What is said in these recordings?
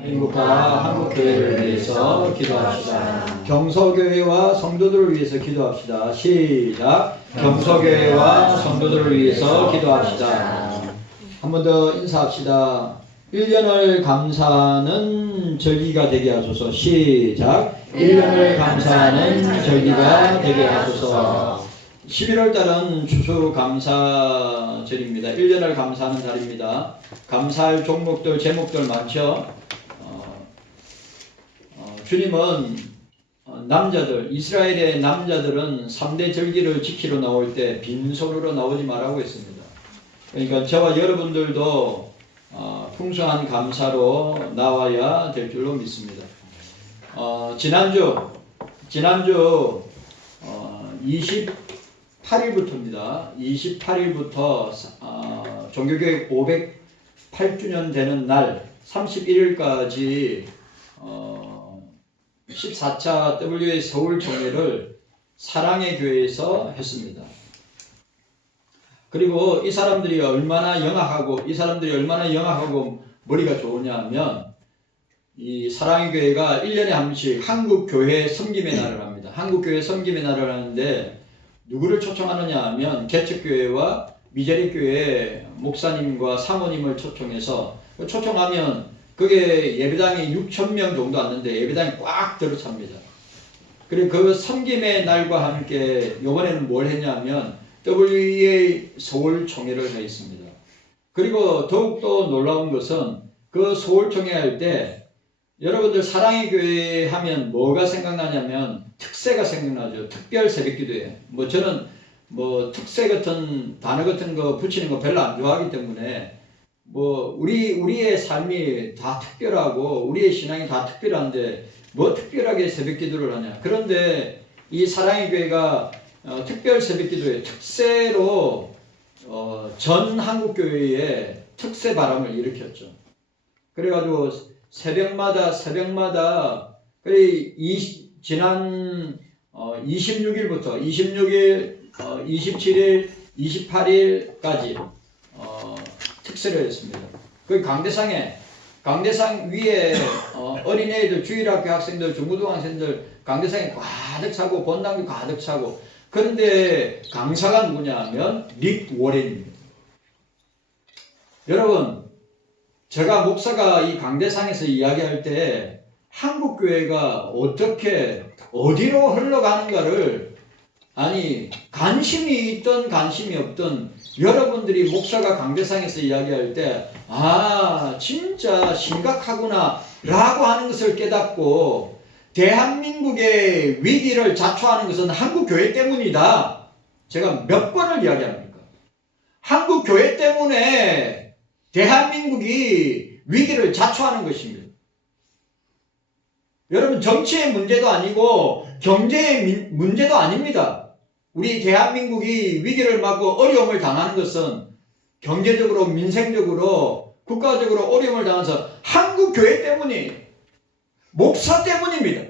한국과 한국교회를 위해서 기도합시다. 경서교회와 성도들을 위해서 기도합시다. 시작. 경서교회와 성도들을 위해서 기도합시다. 한 번 더 인사합시다. 1년을 감사하는 절기가 되게 하소서. 시작. 1년을 감사하는 절기가 되게 하소서. 11월 달은 추수감사절입니다. 1년을 감사하는 달입니다. 감사할 종목들, 제목들 많죠. 주님은 남자들, 이스라엘의 남자들은 3대 절기를 지키러 나올 때 빈손으로 나오지 말라고 했습니다. 그러니까 저와 여러분들도 풍성한 감사로 나와야 될 줄로 믿습니다. 지난주 28일부터입니다. 28일부터 종교개혁 508주년 되는 날 31일까지 14차 WA 서울 총회를 사랑의 교회에서 했습니다. 그리고 이 사람들이 얼마나 영악하고 머리가 좋으냐 하면 이 사랑의 교회가 1년에 한 번씩 한국교회 섬김의 날을 합니다. 한국교회 섬김의 날을 하는데 누구를 초청하느냐 하면 개척교회와 미자리교회 목사님과 사모님을 초청해서 초청하면 그게 예배당이 6,000명 정도 왔는데 예배당이 꽉 들어찹니다. 그리고 그 섬김의 날과 함께 이번에는 뭘 했냐면 WA 서울 총회를 했습니다. 그리고 더욱더 놀라운 것은 그 서울 총회 할 때 여러분들 사랑의 교회 하면 뭐가 생각나냐면 특세가 생각나죠. 특별 새벽기도에. 저는 특세 같은 단어 같은 거 붙이는 거 별로 안 좋아하기 때문에 우리의 삶이 다 특별하고 우리의 신앙이 다 특별한데 특별하게 새벽기도를 하냐. 그런데 이 사랑의 교회가 특별 새벽기도에 특세로 전 한국교회에 특세 바람을 일으켰죠. 그래가지고 새벽마다 지난 26일부터 26일, 27일, 28일까지 특세를 했습니다. 그 강대상 위에 어린애들, 주일학교 학생들, 중고등학생들 강대상에 가득 차고 본당도 가득 차고. 그런데 강사가 누구냐 하면 릭 워렌입니다. 여러분, 제가 목사가 이 강대상에서 이야기할 때 한국교회가 어디로 흘러가는가를 관심이 있든 관심이 없든 여러분들이 목사가 강대상에서 이야기할 때 진짜 심각하구나 라고 하는 것을 깨닫고 대한민국의 위기를 자초하는 것은 한국교회 때문이다. 제가 몇 번을 이야기합니까? 한국교회 때문에 대한민국이 위기를 자초하는 것입니다. 여러분, 정치의 문제도 아니고 경제의 문제도 아닙니다. 우리 대한민국이 위기를 맞고 어려움을 당하는 것은 경제적으로, 민생적으로, 국가적으로 어려움을 당해서 한국교회 때문이에요. 목사 때문입니다.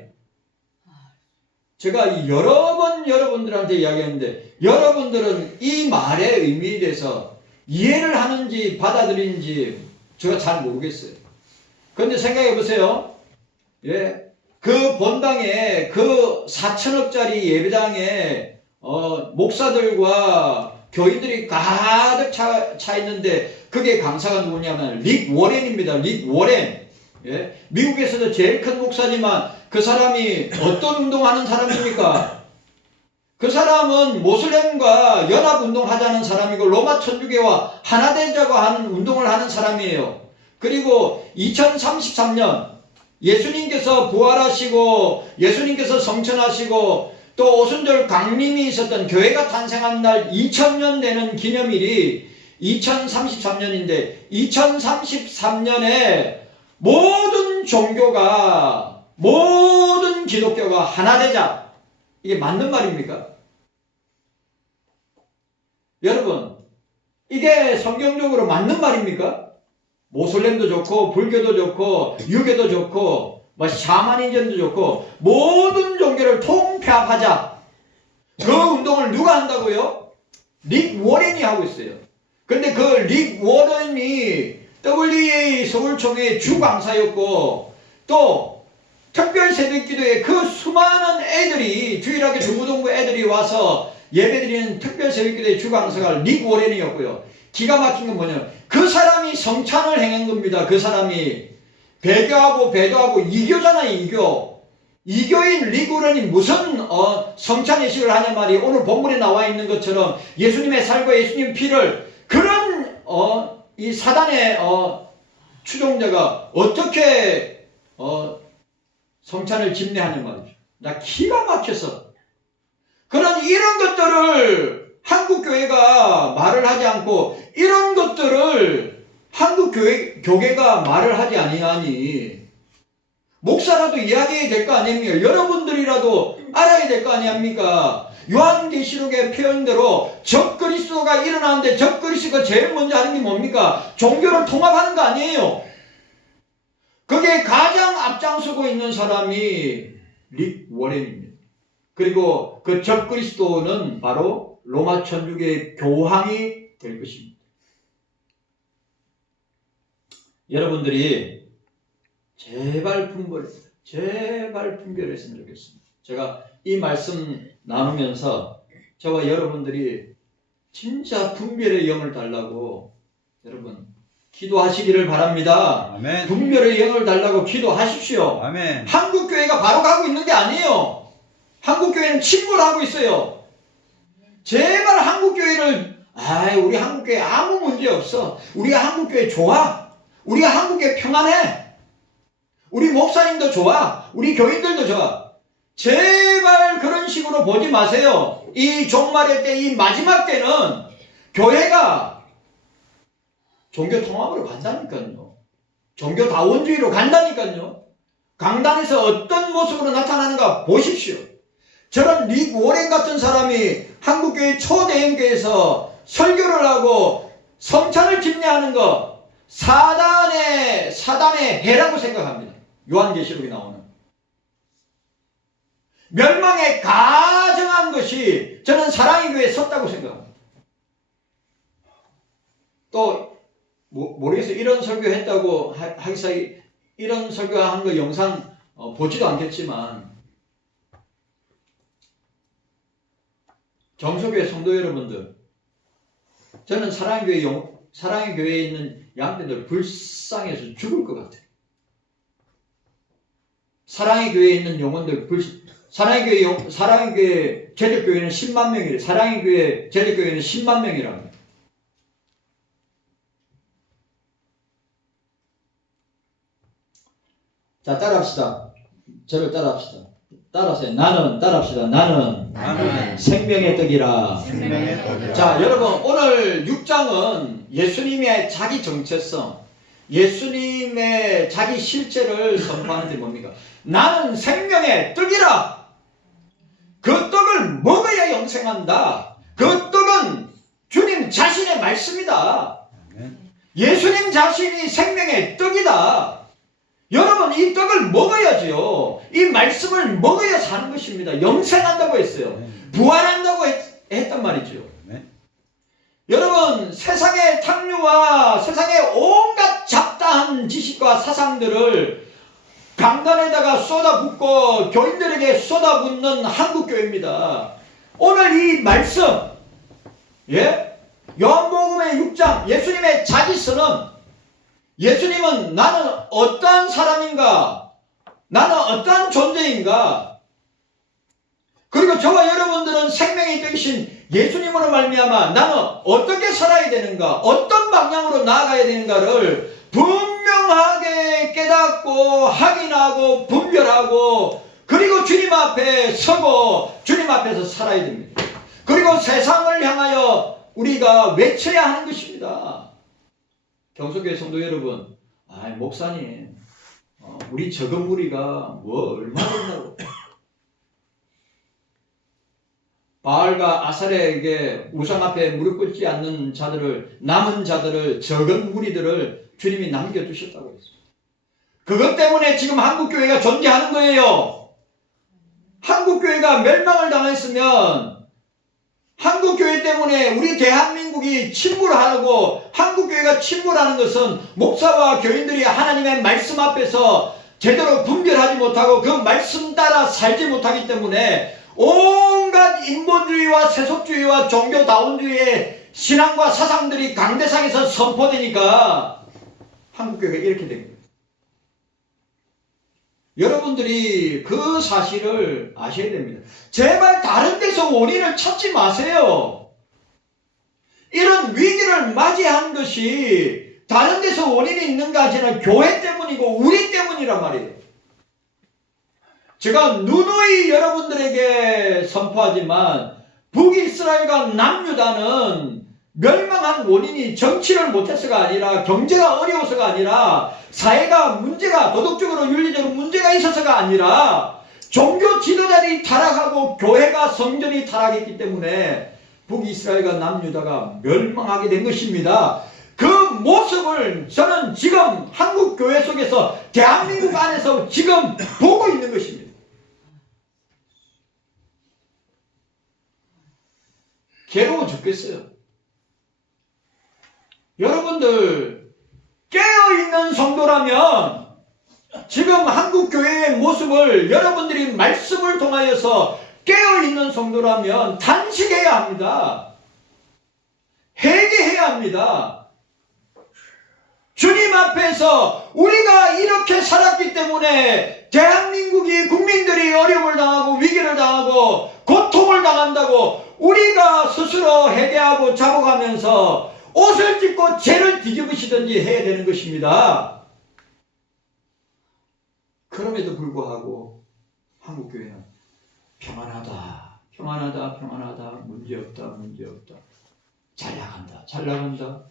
제가 여러 번 여러분들한테 이야기했는데 여러분들은 이 말의 의미에 대해서 이해를 하는지 받아들이는지 제가 잘 모르겠어요. 그런데 생각해 보세요. 그 본당에 그 4천억짜리 예배당에 목사들과 교인들이 가득 차 있는데 그게 강사가 누구냐면 릭 워렌입니다. 릭 워렌. 미국에서도 제일 큰 목사지만 그 사람이 어떤 운동하는 사람입니까? 그 사람은 모슬렘과 연합운동하자는 사람이고 로마 천주교와 하나 되자고 하는 운동을 하는 사람이에요. 그리고 2033년 예수님께서 부활하시고 예수님께서 성천하시고 또 오순절 강림이 있었던 교회가 탄생한 날 2000년 되는 기념일이 2033년인데 2033년에 모든 종교가 모든 기독교가 하나 되자. 이게 맞는 말입니까? 여러분, 이게 성경적으로 맞는 말입니까? 모슬렘도 좋고 불교도 좋고 유교도 좋고 샤머니즘도 좋고 모든 종교를 통폐합하자. 그 운동을 누가 한다고요? 릭 워렌이 하고 있어요. 근데 그 릭 워렌이 WEA 서울총회 주강사였고 또 특별 새벽기도에 그 수많은 애들이 주일학교 중고등부 애들이 와서 예배드리는 특별 새벽기도의 주강사가 릭 워렌이었고요. 기가 막힌 건 뭐냐면 그 사람이 성찬을 행한 겁니다. 그 사람이 배교하고 배도하고 이교잖아요. 이교인 릭 워렌이 무슨 성찬 예식을 하냐 말이 오늘 본문에 나와 있는 것처럼 예수님의 살과 예수님 피를 그런 이 사단의 추종자가 어떻게 성찬을 집례하는 말이죠. 나 기가 막혀서 그런 이런 것들을 한국교회가 말을 하지 않고 이런 것들을 한국교회가 말을 하지 아니하니 목사라도 이야기해야 될 거 아닙니까? 여러분들이라도 알아야 될 거 아닙니까? 요한계시록의 표현대로 적그리스도가 일어나는데 적그리스도가 제일 먼저 하는 게 뭡니까? 종교를 통합하는 거 아니에요. 거기에 가장 앞장서고 있는 사람이 릭 워렌입니다. 그리고 그 적그리스도는 바로 로마 천주교의 교황이 될 것입니다. 여러분들이 제발 분별했으면 좋겠습니다. 제가 이 말씀 나누면서 저와 여러분들이 진짜 분별의 영을 달라고 여러분 기도하시기를 바랍니다. 아멘. 분별의 영을 달라고 기도하십시오. 아멘. 한국교회가 바로 가고 있는 게 아니에요. 한국교회는 침몰하고 있어요. 제발 한국교회를 우리 한국교회 아무 문제 없어. 우리가 한국교회 좋아. 우리가 한국교회 평안해. 우리 목사님도 좋아. 우리 교인들도 좋아. 제발 그런 식으로 보지 마세요. 이 종말의 때, 이 마지막 때는 교회가 종교 통합으로 간다니까요. 종교 다원주의로 간다니까요. 강단에서 어떤 모습으로 나타나는가 보십시오. 저런 릭 워렌 같은 사람이 한국교회 초대형교회에서 설교를 하고 성찬을 집례하는 거 사단의 해라고 생각합니다. 요한계시록에 나오는 멸망에 가정한 것이 저는 사랑의 교회에 섰다고 생각합니다. 또 모르겠어요. 이런 설교했다고 하기사 이런 설교한 거 영상 보지도 않겠지만 정소교회 성도 여러분들, 저는 사랑의 교회에 있는 양떼들 불쌍해서 죽을 것 같아요. 사랑의 교회에 있는 영혼들 사랑의 교회 제적교회는 10만 명이래. 사랑의 교회 제적교회는 10만 명이랍니다. 자, 따라합시다. 저를 따라합시다. 따라하세요. 따라합시다. 나는 생명의 떡이라. 생명의 떡이라. 자, 여러분 오늘 6장은 예수님의 자기 정체성, 예수님의 자기 실체를 선포하는 게 뭡니까? 나는 생명의 떡이라. 그 떡을 먹어야 영생한다. 그 떡은 주님 자신의 말씀이다. 예수님 자신이 생명의 떡이다. 여러분 이 떡을 먹어야지요. 이 말씀을 먹어야 사는 것입니다. 영생한다고 했어요. 부활한다고 했단 말이죠. 여러분 세상의 탕류와 세상의 온갖 잡다한 지식과 사상들을 강단에다가 쏟아붓고 교인들에게 쏟아붓는 한국교회입니다. 오늘 이 말씀 요한복음의 6장 예수님의 자기서는 예수님은 나는 어떠한 사람인가? 나는 어떠한 존재인가? 그리고 저와 여러분들은 생명의 떡이신 예수님으로 말미암아 나는 어떻게 살아야 되는가? 어떤 방향으로 나아가야 되는가를 분명하게 깨닫고 확인하고 분별하고 그리고 주님 앞에 서고 주님 앞에서 살아야 됩니다. 그리고 세상을 향하여 우리가 외쳐야 하는 것입니다. 경소교회 성도 여러분, 목사님, 우리 적은 무리가 얼마나 된다고? 바알과 아사레에게 우상 앞에 무릎 꿇지 않는 자들을, 남은 자들을, 적은 무리들을 주님이 남겨두셨다고 했습니다. 그것 때문에 지금 한국교회가 존재하는 거예요. 한국교회가 멸망을 당했으면 한국교회 때문에 우리 대한민국이 침몰하고 한국교회가 침몰하는 것은 목사와 교인들이 하나님의 말씀 앞에서 제대로 분별하지 못하고 그 말씀 따라 살지 못하기 때문에 온갖 인본주의와 세속주의와 종교다운주의의 신앙과 사상들이 강대상에서 선포되니까 한국교회가 이렇게 된 거예요. 여러분들이 그 사실을 아셔야 됩니다. 제발 다른 데서 원인을 찾지 마세요. 이런 위기를 맞이한 것이 다른 데서 원인이 있는가 하지만 교회 때문이고 우리 때문이란 말이에요. 제가 누누이 여러분들에게 선포하지만 북이스라엘과 남유다는 멸망한 원인이 정치를 못해서가 아니라 경제가 어려워서가 아니라 사회가 문제가 도덕적으로 윤리적으로 문제가 있어서가 아니라 종교 지도자들이 타락하고 교회가 성전이 타락했기 때문에 북이스라엘과 남유다가 멸망하게 된 것입니다. 그 모습을 저는 지금 한국 교회 속에서 대한민국 안에서 지금 보고 있는 것입니다. 괴로워 죽겠어요. 여러분들 깨어있는 성도라면 지금 한국교회의 모습을 여러분들이 말씀을 통하여서 깨어있는 성도라면 단식해야 합니다. 회개해야 합니다. 주님 앞에서 우리가 이렇게 살았기 때문에 대한민국이 국민들이 어려움을 당하고 위기를 당하고 고통을 당한다고 우리가 스스로 회개하고 자복하면서 옷을 찢고 죄를 뒤집으시든지 해야 되는 것입니다. 그럼에도 불구하고 한국교회는 평안하다, 평안하다, 평안하다, 문제없다, 문제없다, 잘 나간다, 잘 나간다.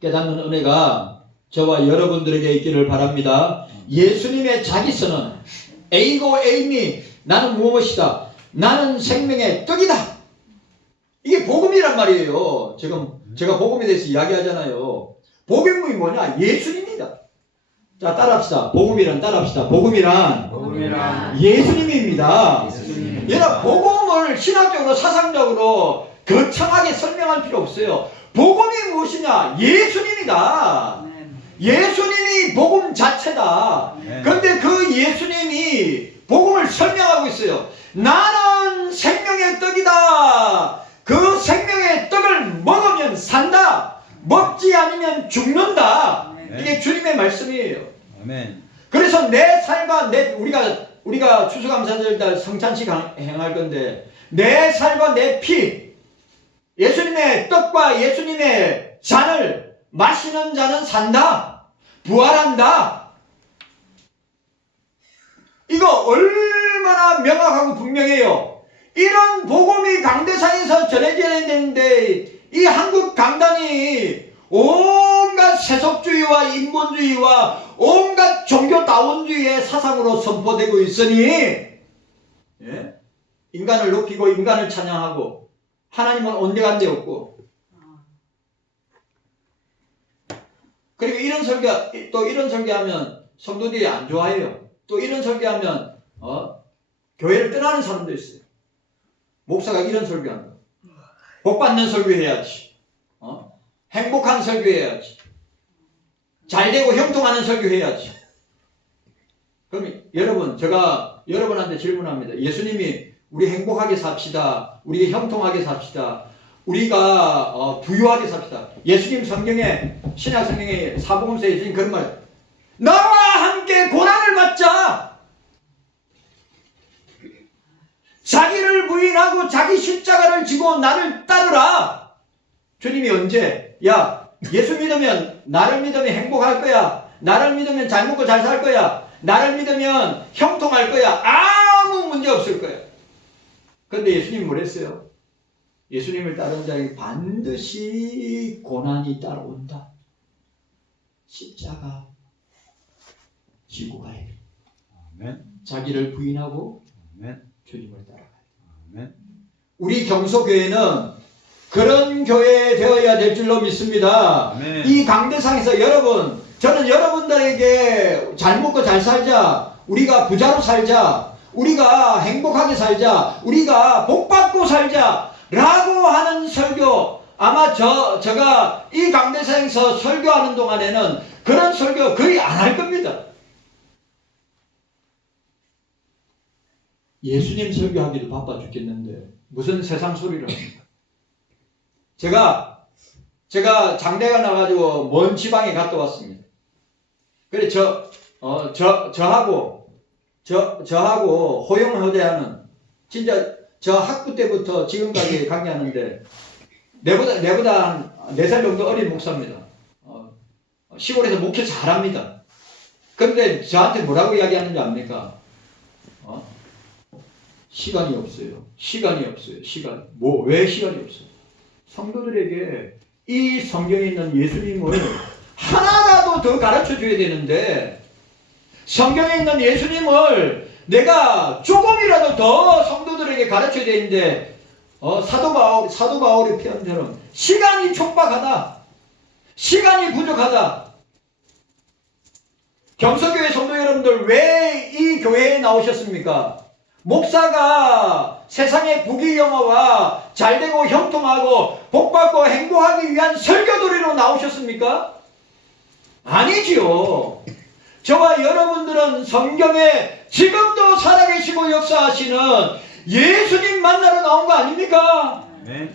깨닫는 은혜가 저와 여러분들에게 있기를 바랍니다. 예수님의 자기서는 에이고 에이미 나는 무엇이다. 나는 생명의 떡이다. 이게 복음이란 말이에요. 지금 제가 복음에 대해서 이야기하잖아요. 복음이 뭐냐? 예수님이다. 자, 따라합시다. 복음이란 따라합시다. 복음이란 예수님입니다. 여러분, 복음을 신학적으로 사상적으로 거창하게 설명할 필요 없어요. 복음이 무엇이냐? 예수님이다. 예수님이 복음 자체다. 그런데 그 예수님이 복음을 설명하고 있어요. 나는 생명의 떡이다. 그 생명의 떡을 먹으면 산다. 먹지 않으면 죽는다. 이게 주님의 말씀이에요. 그래서 내 삶과 우리가 추수감사절 성찬식 행할 건데 내 살과 내 피, 예수님의 떡과 예수님의 잔을 마시는 자는 산다. 부활한다. 이거 얼마나 명확하고 분명해요. 이런 복음이 강대상에서 전해져야 되는데 이 한국 강단이 온갖 세속주의와 인본주의와 온갖 종교다운주의의 사상으로 선포되고 있으니 인간을 높이고 인간을 찬양하고 하나님은 온데간데 없고 그리고 이런 설교하면 성도들이 안 좋아해요. 또 이런 설교하면 교회를 떠나는 사람도 있어요. 목사가 이런 설교한다. 복받는 설교해야지. 행복한 설교해야지. 잘되고 형통하는 설교해야지. 그럼 여러분, 제가 여러분한테 질문합니다. 예수님이 우리 행복하게 삽시다. 우리 형통하게 삽시다. 우리가 부유하게 삽시다. 예수님 성경에 신약 성경에 사복음서에 있으니 그런 말. 나와 함께 고난을 받자. 자기를 부인하고 자기 십자가를 지고 나를 따르라. 주님이 언제? 야, 예수 믿으면 나를 믿으면 행복할 거야. 나를 믿으면 잘 먹고 잘 살 거야. 나를 믿으면 형통할 거야. 아무 문제 없을 거야. 그런데 예수님이 뭐랬어요? 예수님을 따르는 자에게 반드시 고난이 따라온다. 십자가 지고 가야 돼. 아멘. 자기를 부인하고 아멘. 주님을 따라가야 돼. 아멘. 우리 경소교회는 그런 교회 되어야 될 줄로 믿습니다. 아멘. 이 강대상에서 저는 여러분들에게 잘 먹고 잘 살자, 우리가 부자로 살자, 우리가 행복하게 살자, 우리가 복받고 살자 라고 하는 설교, 아마 제가 이 강대상에서 설교하는 동안에는 그런 설교 거의 안 할 겁니다. 예수님 설교하기도 바빠 죽겠는데 무슨 세상 소리를 합니까? 제가 장대가 나가지고 먼 지방에 갔다 왔습니다. 그래 저하고 호영호대하는 진짜 저 학부 때부터 지금까지 강의하는데 내보다 한 4살 정도 어린 목사입니다. 시골에서 목회 잘합니다. 그런데 저한테 뭐라고 이야기하는지 압니까? 시간이 없어요. 왜 시간이 없어요? 성도들에게 이 성경에 있는 예수님을 하나라도 더 가르쳐 줘야 되는데, 성경에 있는 예수님을 내가 조금이라도 더 성도들에게 가르쳐야 되는데, 사도 바울의 표현처럼 시간이 촉박하다, 시간이 부족하다. 경서교회 성도 여러분들, 왜 이 교회에 나오셨습니까? 목사가 세상의 부귀영화와 잘되고 형통하고 복받고 행복하기 위한 설교도리로 나오셨습니까? 아니지요. 저와 여러분들은 성경에 지금도 살아계시고 역사하시는 예수님 만나러 나온 거 아닙니까? 네.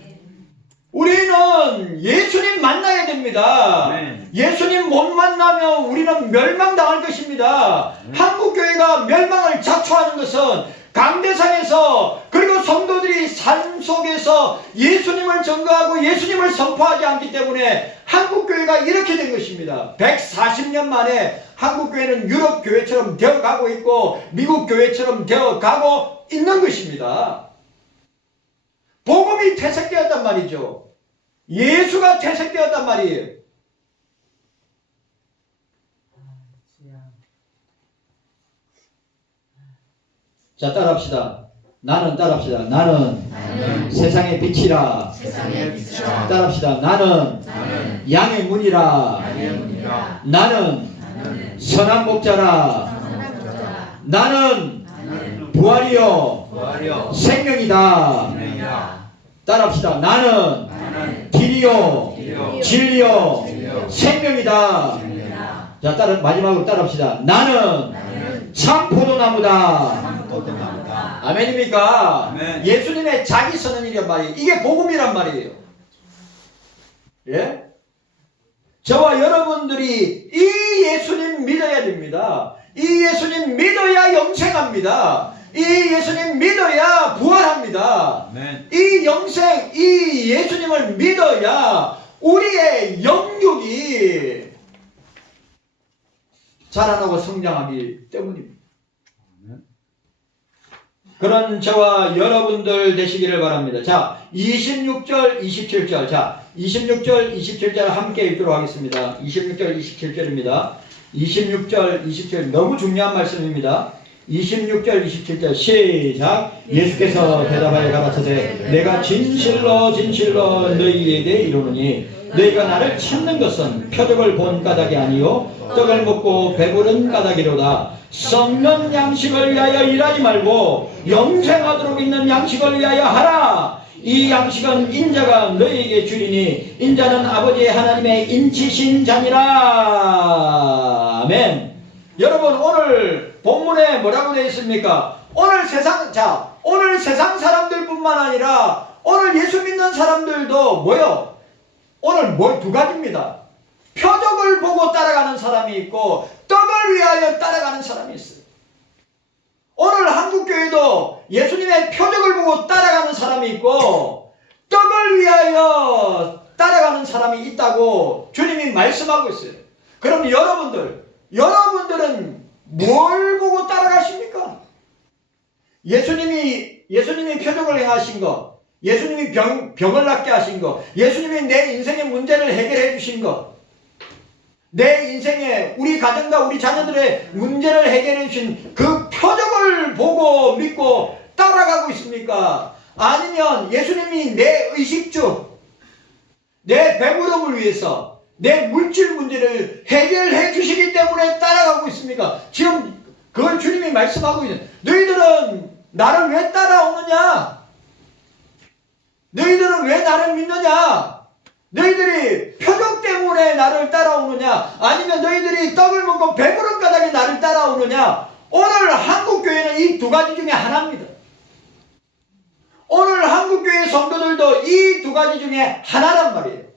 우리는 예수님 만나야 됩니다. 네. 예수님 못 만나면 우리는 멸망당할 것입니다. 네. 한국교회가 멸망을 자초하는 것은 강대상에서, 그리고 성도들이 삶 속에서 예수님을 전거하고 예수님을 선포하지 않기 때문에 한국교회가 이렇게 된 것입니다. 140년 만에 한국교회는 유럽교회처럼 되어가고 있고 미국교회처럼 되어가고 있는 것입니다. 복음이 퇴색되었단 말이죠. 예수가 퇴색되었단 말이에요. 자, 따라합시다. 나는 세상의 빛이라. 따라합시다. 나는 양의 문이라. 나는 선한 목자라. 나는 부활이요 생명이다. 따라합시다. 나는 길이요 진리요 생명이다. 자, 마지막으로 따라합시다. 나는 참 포도나무다. 아멘입니까? 아멘. 예수님의 자기 선언이란 말이에요. 이게 복음이란 말이에요. 예? 저와 여러분들이 이 예수님 믿어야 됩니다. 이 예수님 믿어야 영생합니다. 이 예수님 믿어야 부활합니다. 아멘. 이 영생, 이 예수님을 믿어야 우리의 영육이 자라나고 성장하기 때문입니다. 그런 저와 여러분들 되시기를 바랍니다. 자, 26절, 27절. 자, 26절, 27절 함께 읽도록 하겠습니다. 26절, 27절입니다. 26절, 27절 너무 중요한 말씀입니다. 26절, 27절 시작. 예수께서 대답하여 가라사대 내가 진실로 너희에게 이르노니 너희가 나를 찾는 것은 표적을 본 까닭이 아니요 떡을 먹고 배부른 까닭이로다. 썩는 양식을 위하여 일하지 말고 영생하도록 있는 양식을 위하여 하라. 이 양식은 인자가 너희에게 주리니 인자는 아버지 하나님의 인치신 자니라. 아멘. 여러분, 오늘 본문에 뭐라고 되어 있습니까? 오늘 세상 사람들뿐만 아니라 오늘 예수 믿는 사람들도 뭐요? 오늘 두 가지입니다. 표적을 보고 따라가는 사람이 있고 떡을 위하여 따라가는 사람이 있어요. 오늘 한국교회도 예수님의 표적을 보고 따라가는 사람이 있고 떡을 위하여 따라가는 사람이 있다고 주님이 말씀하고 있어요. 그럼 여러분들은 뭘 보고 따라가십니까? 예수님이 표적을 행하신 거, 예수님이 병을 낫게 하신 거, 예수님이 내 인생의 문제를 해결해 주신 거, 내 인생에 우리 가정과 우리 자녀들의 문제를 해결해 주신 그 표적을 보고 믿고 따라가고 있습니까? 아니면 예수님이 내 의식주, 내 배부름을 위해서 내 물질 문제를 해결해 주시기 때문에 따라가고 있습니까? 지금 그걸 주님이 말씀하고 있는, 너희들은 나를 왜 따라오느냐? 너희들은 왜 나를 믿느냐? 너희들이 표적 때문에 나를 따라오느냐? 아니면 너희들이 떡을 먹고 배부른 까닭에 나를 따라오느냐? 오늘 한국교회는 이 두 가지 중에 하나입니다. 오늘 한국교회 성도들도 이 두 가지 중에 하나란 말이에요.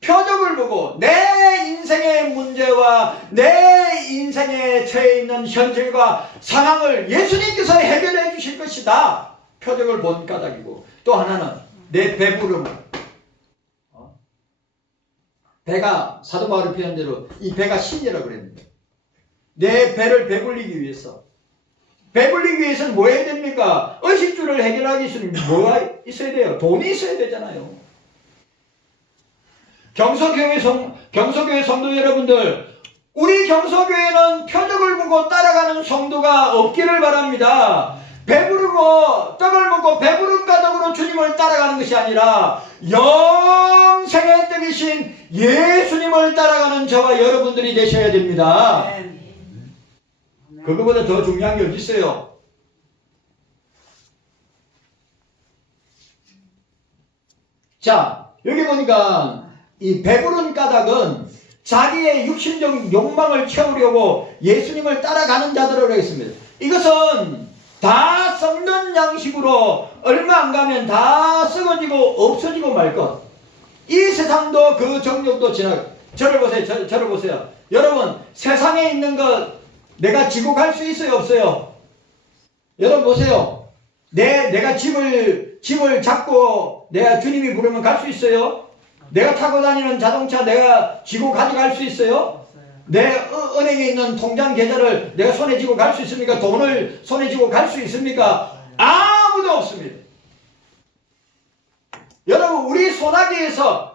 표적을 보고 내 인생의 문제와 내 인생에 처해 있는 현실과 상황을 예수님께서 해결해 주실 것이다. 표적을 본 까닭이고, 또 하나는 내 배부름을, 배가, 사도 바울이 표현한 대로 이 배가 신이라고 그랬는데, 내 배를 배불리기 위해서, 배불리기 위해서는 뭐 해야 됩니까? 의식주를 해결하기 위해서는 뭐가 있어야 돼요? 돈이 있어야 되잖아요. 경서교회 성도 여러분들, 우리 경서교회는 표적을 보고 따라가는 성도가 없기를 바랍니다. 배부르고 떡을 먹고 배부른 까닭으로 주님을 따라가는 것이 아니라 영생의 떡이신 예수님을 따라가는 저와 여러분들이 되셔야 됩니다. 그거보다 더 중요한 게 어디 있어요? 자, 여기 보니까 이 배부른 까닭은 자기의 육신적 욕망을 채우려고 예수님을 따라가는 자들이라고 했습니다. 이것은 다 썩는 양식으로 얼마 안 가면 다 썩어지고 없어지고 말 것. 이 세상도 그 정욕도 지나고. 저를 보세요. 저를 보세요. 여러분, 세상에 있는 것 내가 지고 갈 수 있어요? 없어요? 여러분 보세요. 내가 집을 잡고 내가 주님이 부르면 갈 수 있어요? 내가 타고 다니는 자동차 내가 쥐고 가져갈 수 있어요? 내 은행에 있는 통장 계좌를 내가 손에 쥐고 갈 수 있습니까? 돈을 손에 쥐고 갈 수 있습니까? 아무도 없습니다. 여러분, 우리 소나기에서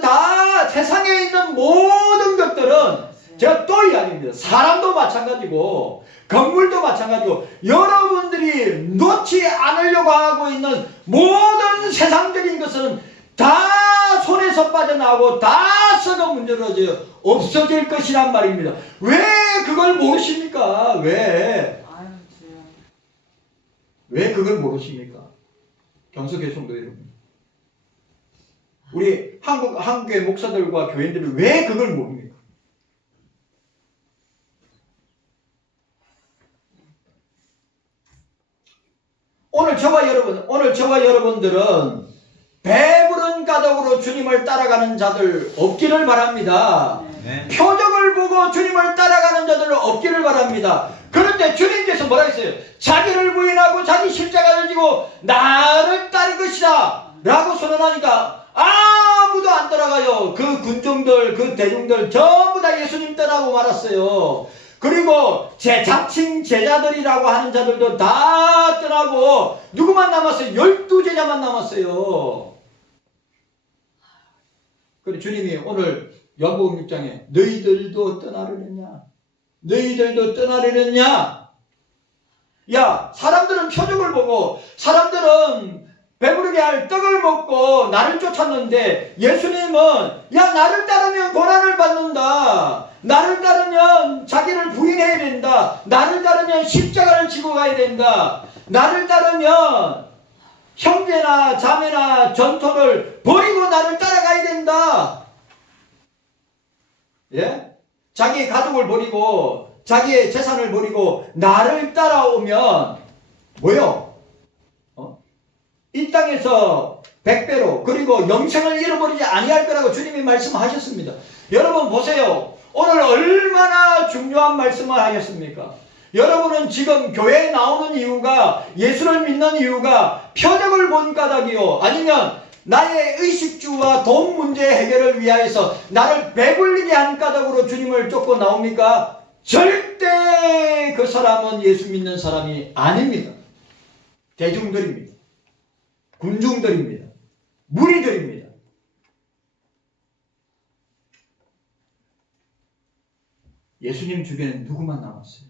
다 세상에 있는 모든 것들은, 제가 또 이야기합니다. 사람도 마찬가지고 건물도 마찬가지고 여러분들이 놓지 않으려고 하고 있는 모든 세상적인 것은 다 손에서 빠져나오고 다 썩어 문드러져 없어질 것이란 말입니다. 왜 그걸 모르십니까? 왜 그걸 모르십니까? 경서교회 성도 여러분, 우리 한국교회 목사들과 교인들이 왜 그걸 모릅니까? 오늘 저와 여러분들은 배부른 까닭으로 주님을 따라가는 자들 없기를 바랍니다. 네. 표적을 보고 주님을 따라가는 자들 없기를 바랍니다. 그런데 주님께서 뭐라 했어요? 자기를 부인하고 자기 십자가를 지고 나를 따를 것이다 라고 선언하니까 아무도 안 따라가요. 그 군중들, 그 대중들 전부 다 예수님 따라가고 말았어요. 그리고 자칭 제자들이라고 하는 자들도 다 떠나고 누구만 남았어요? 12제자만 남았어요. 그리고 주님이 오늘 요한복음 6장에 너희들도 떠나려느냐? 너희들도 떠나려느냐? 야, 사람들은 표적을 보고 사람들은 배부르게 할 떡을 먹고 나를 쫓았는데, 예수님은 야, 나를 따르면 고난을 받는다. 나를 따르면 자기를 부인해야 된다. 나를 따르면 십자가를 지고 가야 된다. 나를 따르면 형제나 자매나 전토를 버리고 나를 따라가야 된다. 예? 자기의 가족을 버리고 자기의 재산을 버리고 나를 따라오면 뭐요? 이 땅에서 100배로 그리고 영생을 잃어버리지 아니할 거라고 주님이 말씀하셨습니다. 여러분 보세요. 오늘 얼마나 중요한 말씀을 하셨습니까? 여러분은 지금 교회에 나오는 이유가, 예수를 믿는 이유가 표적을 본 까닭이요, 아니면 나의 의식주와 돈 문제 해결을 위하여서 나를 배불리게 한 까닭으로 주님을 쫓고 나옵니까? 절대 그 사람은 예수 믿는 사람이 아닙니다. 대중들입니다. 군중들입니다. 무리들입니다. 예수님 주변에 누구만 남았어요?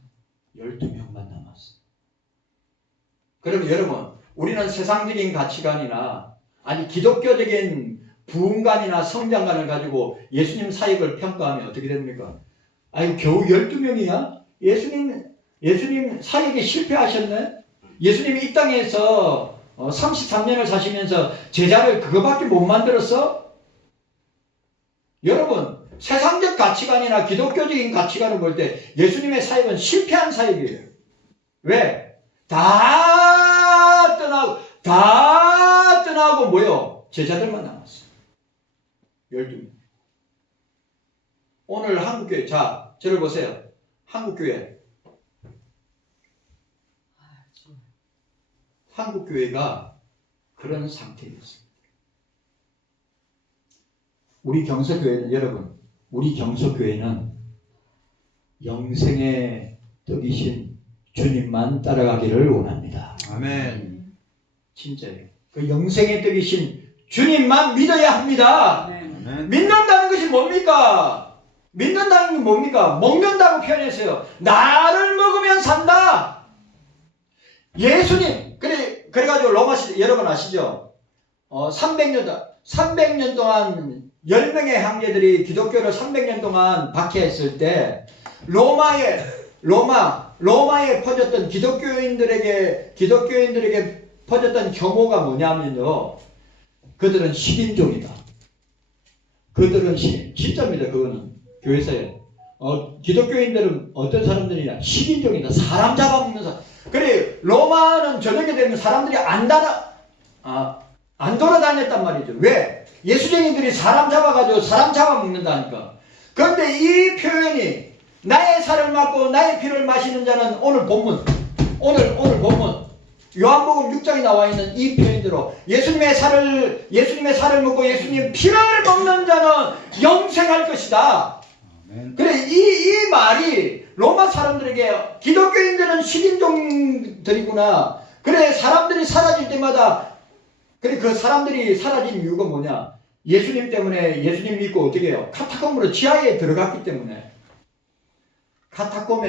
12명만 남았어요. 그럼 여러분, 우리는 세상적인 가치관이나 아니 기독교적인 부흥관이나 성장관을 가지고 예수님 사역을 평가하면 어떻게 됩니까? 아니 겨우 12명이야? 예수님 예수님 사역에 실패하셨네? 예수님이 이 땅에서 33년을 사시면서 제자를 그거밖에 못 만들었어? 여러분, 세상적 가치관이나 기독교적인 가치관을 볼 때 예수님의 사역은 실패한 사역이에요. 왜? 다 떠나고 뭐요? 제자들만 남았어. 12명. 오늘 한국교회, 자, 저를 보세요. 한국교회. 한국교회가 그런 상태였습니다. 우리 경서교회는, 여러분, 우리 경서교회는 영생의 떡이신 주님만 따라가기를 원합니다. 아멘. 진짜예요. 그 영생의 떡이신 주님만 믿어야 합니다. 아멘. 믿는다는 것이 뭡니까? 믿는다는 게 뭡니까? 먹는다고 표현했어요. 나를 먹으면 산다. 예수님. 그래가지고 로마시대 여러분 아시죠? 300년 동안 10명의 형제들이 기독교를 300년 동안 박해했을 때 로마에 퍼졌던 기독교인들에게 퍼졌던 혐오가 뭐냐면요. 그들은 식인종이다. 그들은 진짜입니다. 그거는 교회사에 기독교인들은 어떤 사람들이냐? 식인종이다. 사람 잡아먹는 사람. 그래 로마는 저녁에 되면 사람들이 안 돌아다녔단 말이죠. 왜? 예수쟁이들이 사람 잡아가지고 사람 잡아먹는다니까. 그런데 이 표현이 나의 살을 맞고 나의 피를 마시는 자는 오늘 본문 요한복음 6장에 나와 있는 이 표현대로 예수님의 살을 먹고 예수님의 피를 먹는 자는 영생할 것이다. 그래 이 말이 로마 사람들에게 기독교인들은 식인종들이구나. 그래 사람들이 사라질 때마다 그래 그 사람들이 사라진 이유가 뭐냐? 예수님 때문에 예수님 믿고 어떻게 해요? 카타콤으로 지하에 들어갔기 때문에. 카타콤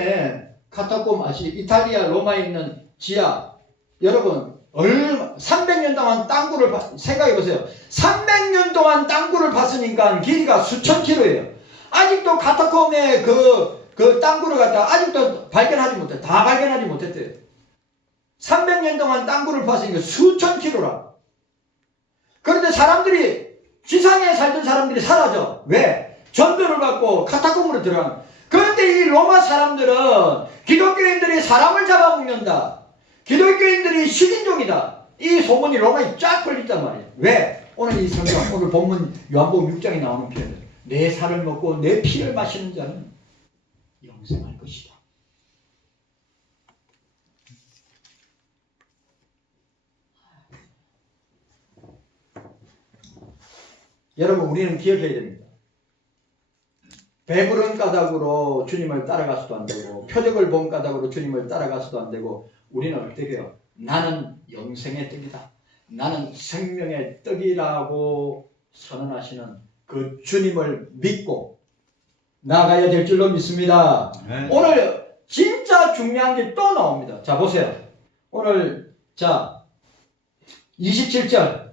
아시 이탈리아 로마에 있는 지하. 여러분 300년 동안 땅굴을 생각해보세요. 300년 동안 땅굴을 봤으니까 길이가 수천 킬로예요. 아직도 카타콤의 그 땅굴을 갖다 아직도 다 발견하지 못했대요. 300년 동안 땅굴을 봤으니까 수천 킬로라. 그런데 지상에 살던 사람들이 사라져. 왜? 전도를 받고 카타콤으로 들어가는. 그런데 이 로마 사람들은 기독교인들이 사람을 잡아먹는다. 기독교인들이 식인종이다. 이 소문이 로마에 쫙 걸렸단 말이에요. 왜? 오늘 이 성경, 오늘 본문 요한복음 6장에 나오는 표현은 내 살을 먹고 내 피를 마시는 자는 영생할 것이다. 여러분 우리는 기억해야 됩니다. 배부른 까닭으로 주님을 따라가서도 안 되고 표적을 본 까닭으로 주님을 따라가서도 안 되고 우리는 어떻게 해요? 나는 영생의 떡이다. 나는 생명의 떡이라고 선언하시는 그 주님을 믿고 나아가야 될 줄로 믿습니다. 네. 오늘 진짜 중요한 게 또 나옵니다. 자 보세요. 오늘 자 27절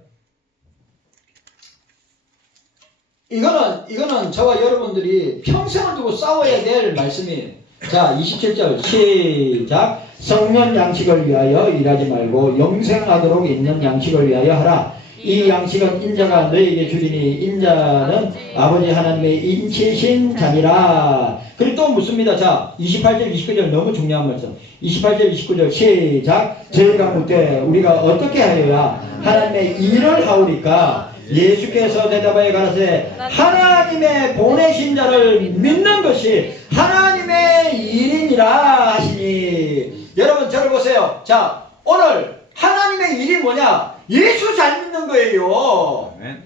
이거는 저와 여러분들이 평생을 두고 싸워야 될 말씀이에요. 자 27절 시작. 성년 양식을 위하여 일하지 말고 영생하도록 있는 양식을 위하여 하라. 이 양식은 인자가 너에게 주리니 인자는 아버지 하나님의 인치신 자니라. 그리고 또 묻습니다. 자 28절 29절 너무 중요한 말씀. 28절 29절 시작. 저희가 묻되 우리가 어떻게 하여야 하나님의 일을 하오리까? 예수께서 대답하여 가라사대 하나님의 보내신 자를 믿는 것이 하나님의 일이니라 하시니. 여러분 저를 보세요. 자 오늘 하나님의 일이 뭐냐? 예수 잘 믿는 거예요. 아멘.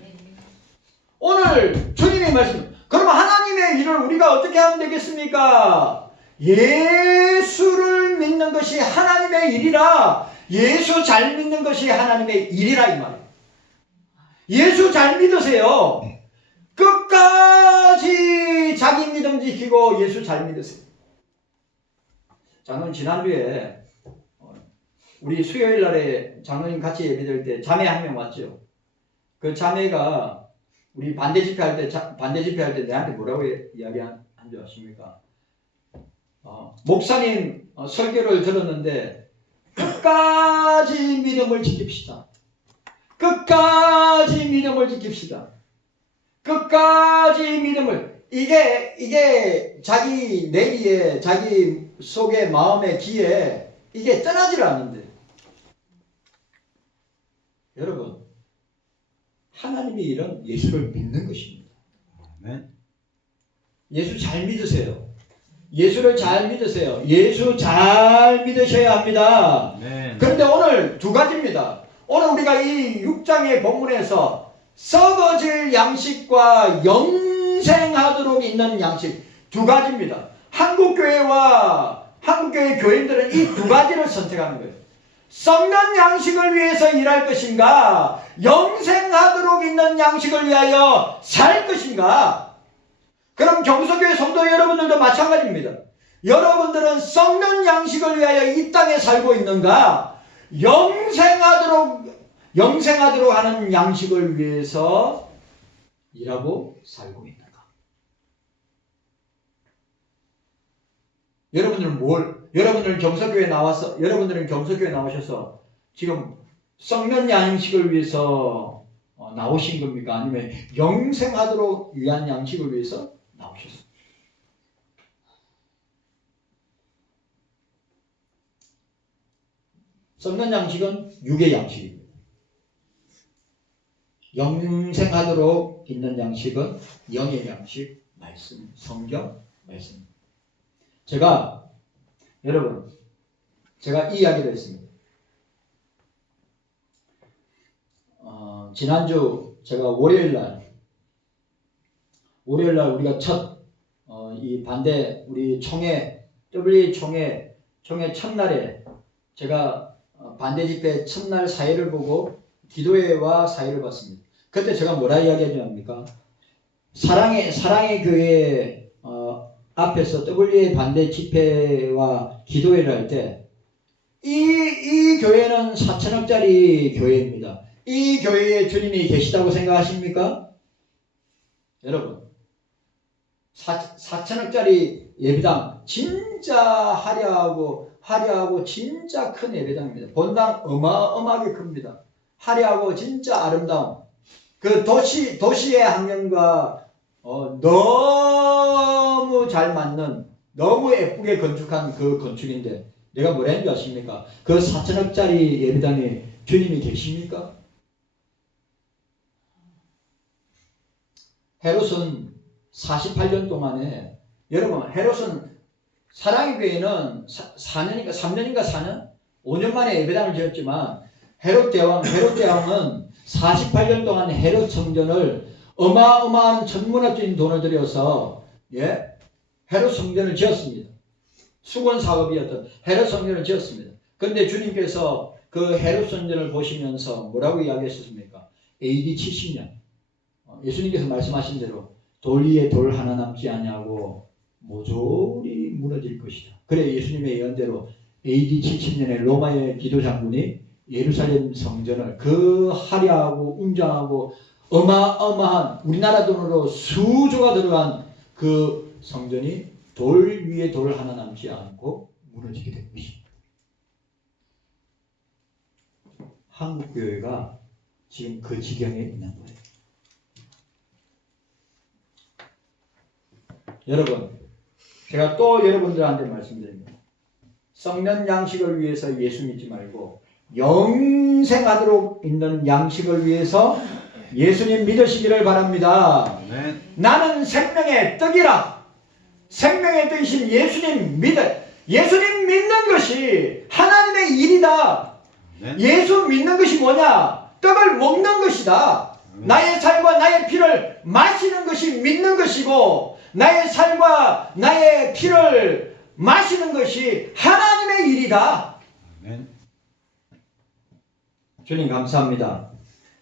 오늘 주님의 말씀. 그럼 하나님의 일을 우리가 어떻게 하면 되겠습니까? 예수를 믿는 것이 하나님의 일이라. 예수 잘 믿는 것이 하나님의 일이라 이 말이에요. 예수 잘 믿으세요. 끝까지 자기 믿음 지키고 예수 잘 믿으세요. 장로님 지난주에 우리 수요일 날에 장로님 같이 예배드릴 때 자매 한 명 왔죠. 그 자매가 우리 반대 집회할 때 내한테 뭐라고 이야기한 줄 아십니까? 목사님 설교를 들었는데 끝까지 믿음을 지킵시다. 끝까지 믿음을 지킵시다. 끝까지 믿음을. 이게 자기 내기에, 자기 속의 마음의 기에 이게 떠나질 않는데. 여러분, 하나님이 이런 예수를 믿는 것입니다. 예수 잘 믿으세요. 예수를 잘 믿으세요. 예수 잘 믿으셔야 합니다. 그런데 오늘 두 가지입니다. 오늘 우리가 이 6장의 본문에서 썩어질 양식과 영생하도록 있는 양식 두 가지입니다. 한국교회와 한국교회 교인들은 이 두 가지를 선택하는 거예요. 썩는 양식을 위해서 일할 것인가, 영생하도록 있는 양식을 위하여 살 것인가. 그럼 경서교회 성도 여러분들도 마찬가지입니다. 여러분들은 썩는 양식을 위하여 이 땅에 살고 있는가, 영생하도록 하는 양식을 위해서 일하고 살고 있는가. 여러분들은 경서교회 나오셔서 지금 썩는 양식을 위해서 나오신 겁니까? 아니면 영생하도록 위한 양식을 위해서 나오셨습니까? 썩는 양식은 육의 양식입니다. 영생하도록 있는 양식은 영의 양식, 말씀, 성경, 말씀. 여러분, 제가 이 이야기를 했습니다. 지난주 제가 월요일날 우리가 이 반대 우리 W 총회 첫날에 제가 반대 집회 첫날 사회를 보고 기도회와 사회를 봤습니다. 그때 제가 뭐라 이야기하냐입니까? 사랑의 교회 앞에서 WA 반대 집회와 기도회를 할 때 이 교회는 4천억짜리 교회입니다. 이 교회에 주님이 계시다고 생각하십니까? 여러분, 4천억짜리 예배당 진짜 화려하고 진짜 큰 예배당입니다. 본당 어마어마하게 큽니다. 화려하고 진짜 아름다운 그 도시의 환경과 너무 잘 맞는, 너무 예쁘게 건축한 그 건축인데 내가 뭐라 했는지 아십니까? 그 4천억짜리 예배당에 주님이 계십니까? 헤롯은 48년 동안에, 여러분, 헤롯은 사랑의 교회는 3년인가 4년? 5년 만에 예배당을 지었지만 헤롯 대왕은 48년 동안 헤롯 성전을 어마어마한 천문학적인 돈을 들여서 헤롯 성전을 지었습니다. 수건 사업이었던 헤롯 성전을 지었습니다. 그런데 주님께서 그 헤롯 성전을 보시면서 뭐라고 이야기하셨습니까? AD 70년 예수님께서 말씀하신 대로 돌 위에 돌 하나 남지 아니하고 모조리 무너질 것이다. 그래 예수님의 예언대로 AD 70년에 로마의 기도 장군이 예루살렘 성전을 그 화려하고 웅장하고 어마어마한 우리나라 돈으로 수조가 들어간 그 성전이 돌 위에 돌 하나 남지 않고 무너지게 된 것입니다. 한국교회가 지금 그 지경에 있는 거예요. 여러분, 제가 또 여러분들한테 말씀드립니다. 썩는 양식을 위해서 예수 믿지 말고 영생하도록 있는 양식을 위해서 예수님 믿으시기를 바랍니다. 나는 생명의 떡이라. 생명의 떡이신 예수님 믿는 것이 하나님의 일이다. 예수 믿는 것이 뭐냐? 떡을 먹는 것이다. 나의 살과 나의 피를 마시는 것이 믿는 것이고, 나의 살과 나의 피를 마시는 것이 하나님의 일이다. 주님 감사합니다.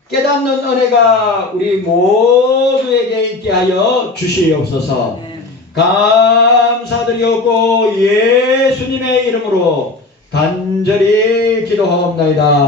깨닫는 은혜가 우리 모두에게 있게 하여 주시옵소서. 감사드리옵고 예수님의 이름으로 간절히 기도하옵나이다.